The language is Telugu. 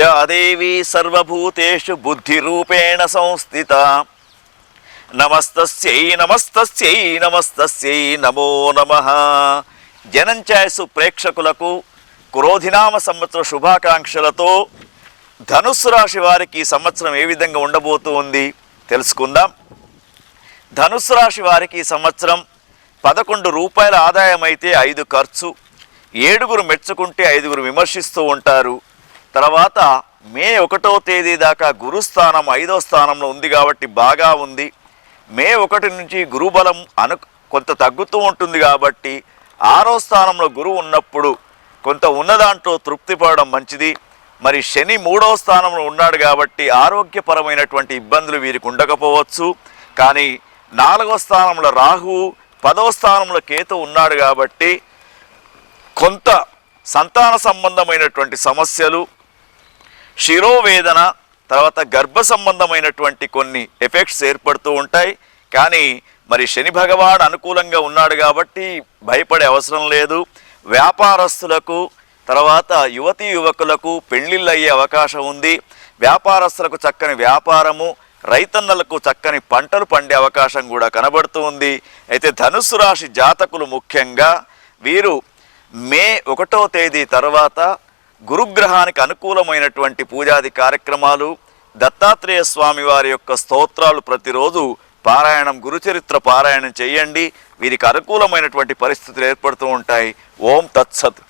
యా దేవీ సర్వభూతేషు బుద్ధిరూపేణ సంస్థిత నమస్తస్యై నమస్తస్యై నమస్తస్యై నమో నమః. జనం ఛాయిస్ ప్రేక్షకులకు క్రోధినామ సంవత్సర శుభాకాంక్షలతో ధనుస్సు రాశి వారికి ఈ సంవత్సరం ఏ విధంగా ఉండబోతూ ఉంది తెలుసుకుందాం. ధనుస్సు రాశి వారికి ఈ సంవత్సరం 11 రూపాయల ఆదాయం అయితే 5 ఖర్చు, 7 మెచ్చుకుంటే 5 విమర్శిస్తూ ఉంటారు. తర్వాత మే 1వ తేదీ దాకా గురుస్థానం 5వ స్థానంలో ఉంది కాబట్టి బాగా ఉంది. మే 1 నుంచి గురుబలం కొంత తగ్గుతూ ఉంటుంది కాబట్టి 6వ స్థానంలో గురువు ఉన్నప్పుడు కొంత ఉన్నదాంట్లో తృప్తి పడడం మంచిది. మరి శని 3వ స్థానంలో ఉన్నాడు కాబట్టి ఆరోగ్యపరమైనటువంటి ఇబ్బందులు వీరికి ఉండకపోవచ్చు. కానీ 4వ స్థానంలో రాహు, 10వ స్థానంలో కేతు ఉన్నాడు కాబట్టి కొంత సంతాన సంబంధమైనటువంటి సమస్యలు, శిరోవేదన, తర్వాత గర్భ సంబంధమైనటువంటి కొన్ని ఎఫెక్ట్స్ ఏర్పడుతూ ఉంటాయి. కానీ మరి శని భగవాడు అనుకూలంగా ఉన్నాడు కాబట్టి భయపడే అవసరం లేదు. వ్యాపారస్తులకు, తర్వాత యువతీ యువకులకు పెళ్లిళ్ళు అయ్యే అవకాశం ఉంది. వ్యాపారస్తులకు చక్కని వ్యాపారము, రైతన్నలకు చక్కని పంటలు పండే అవకాశం కూడా కనబడుతూ ఉంది. అయితే ధనుస్సు రాశి జాతకులు ముఖ్యంగా వీరు మే 1వ తేదీ తర్వాత గురుగ్రహానికి అనుకూలమైనటువంటి పూజాది కార్యక్రమాలు, దత్తాత్రేయ స్వామి వారి యొక్క స్తోత్రాలు ప్రతిరోజు పారాయణం, గురుచరిత్ర పారాయణం చేయండి. వీరికి అనుకూలమైనటువంటి పరిస్థితులు ఏర్పడుతూ ఉంటాయి. ఓం తత్సత్.